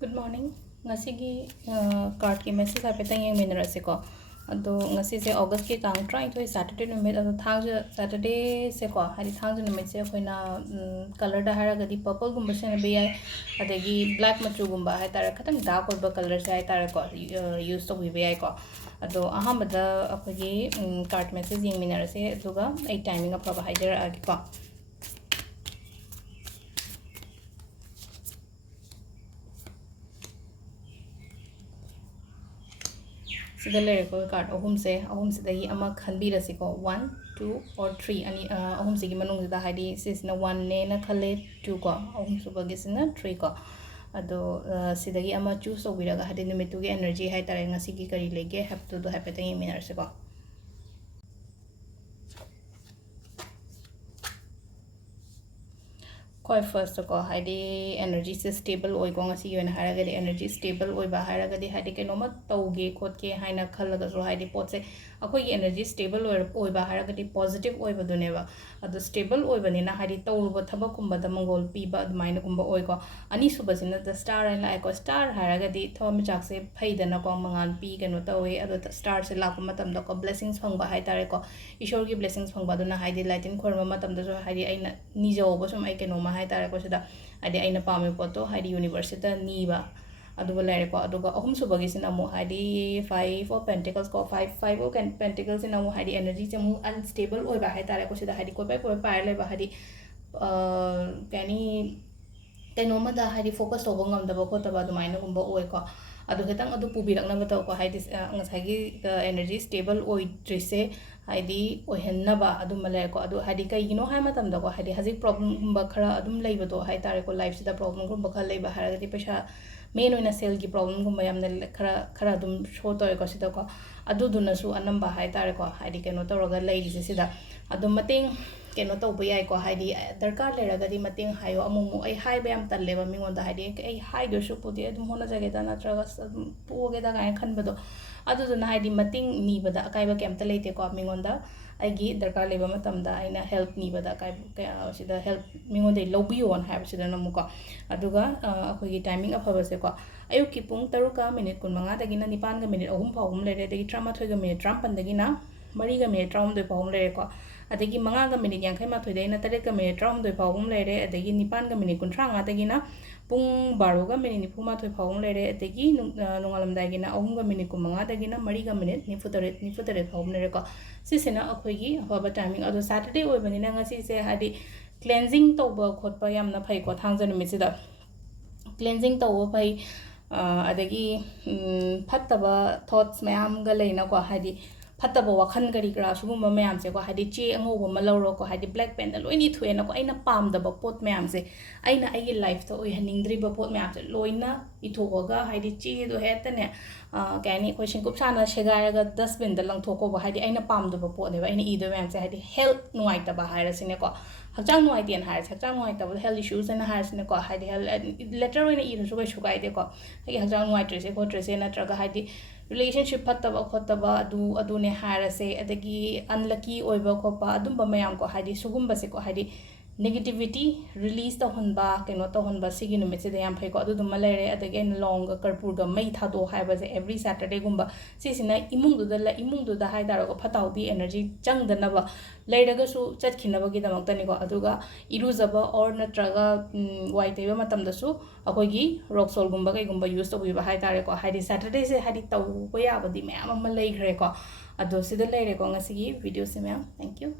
Good morning. Ngasigi card ki message haipetang yang minerase ko. Ado ngasi se August ki tang trying to Saturday numit ado thang Saturday se ko hari thang numit se koina color da hara gadi purple gumba se na biya adegi black machu gumba hai tara khatang dark or color se hai tara ko use to bi biya ko. Ado ahamada apagi card message yang minerase duga ai timing apaba haidera agi ko. Sida lyrical card ahum se dagi ama khanbi rasiko 1 2 or 3 ani ahum se gi manung da haidi sis na 1 ne na khale 2 ko ahum su bagi sina 3 ko ado sidagi ama choose so biraga hadi nimitu ge energy hai tare ngasi gi kari lege have to do happen tang minar se ko Koi first ko haidi energy se stable oi ko ngasi yona haraga di energy stable oi ba haraga di haidi ke noma tauge khot ke haina khalaga so haidi pot se akoi gi energy stable oi ba haraga di positive oi ba dune ba ado stable oi ba ni na haidi tawru ba thaba kumba da mongol pi ba maina kumba oi ko ani su ba sina the star and like ko star haraga di thom chak se phaida na ko mangan pi ke no tawe ado star se la ko matam da ko blessings phang ba hai tare ko ishor gi blessings phang ba duna haidi lightin khorma matam da so haidi aina ni jo ba sum ai ke no ma hai tare ko sida adi aina pame poto haidi university ni ba aduga lere ko aduga ahum subagi sin amu haidi 5 of pentacles ko 5 of pentacles in amu haidi energy se mu unstable oi ba hai tare ko sida haidi ko pa le ba haidi kani kaino ma da haidi focus to ngam da ba ko ta ba du maina gumba oi ko adu hetang adu pubirak na ba to ko haidi ngasagi energy stable oi trise haidi ohenna ba adu male ko adu haidi kai gino hai matam da ko haidi hazik problem ba khara adum leiba to hai tare ko life sida problem ko ba khal leiba har gadi pesa main oina sel gi problem ko mayam na khara adum show to ko sida ko adu duna su anam ba hai tare ko haidi keno to roga lei gi sida adu mating keno to ba yai ko haidi darkar le raga di mating hayo amu ai hai ba yam talle ba mingon da haidi ai hai do su pudi adum hona jage da na traga pu ge da ga khan ba do adu duna haidi mating ni ba da kai ba kem ta leite ko mingon da aigi darkar leba matam da aina help ni bada kai sida help mingon dei lobby on have sida namu ko aduga akhoi gi timing afaba se ko ayuk ki pung 3 ka minute kun manga dagi na 9 ga minute 3 phawum lere dagi 38 ga minute 35 dagi na 3 ga minute 32 phawum lere ko adagi manga ga minute 58 dai na 3 ga minute 32 phawum lere adagi 9 ga minute 35 dagi na pung 12 ga minute 48 phawum lere adagi nungalam dagi na 3 ga minute kun manga dagi na 3 ga minute 49 phawum lere ko sisina akhoi afaba timing ado Saturday oi bani na ngasi se hadi cleansing toba khotpa yamna phai ko thangja numit sida cleansing toba phai adagi phattaba thoughts mayam ga leina ko hadi phattaba wakhan gari gra sugumba mayam se ko hadi che angoba malawro ko hadi black pen da loini thuena ko aina pamdaba pot mayam se aina ai life to oi haningdri ba pot mayam se loina ithoga hadi che do hetane kani ko singkup sana segaraga dustbin da langthoko ba hadi aina pamdaba pot ne ba aina ido mayam se hadi health nuai ta ba haira sine ko hakjang nuai tian hair hakjang nuai ta health issues na hair sine ko hadi letter oina ido su ga shukai de ko hagi hakjang nuai trese ko trese na traga hadi relationship fattaba khotaba adu ne harase adagi unlucky oiba khopa adumba mayam ko hadi sugumba se ko hadi negativity release to honba keno to honba sigi numit se yam phai ko adu dum lere adagi long karpur ga mai thado haiba se every Saturday gumba sisina imung du da hai daro ko phatau bi energy chang dana ba leiraga su chatkhina ba gi damak tani ko aduga iruzaba or natraga wai teba matam da su akoi gi rock salt gumba kai gumba use to bi ba hai tare ko haidi Saturday se haidi tau ko ya ba di me ama lai gre ko ado sida leire ko ngasi gi video se me thank you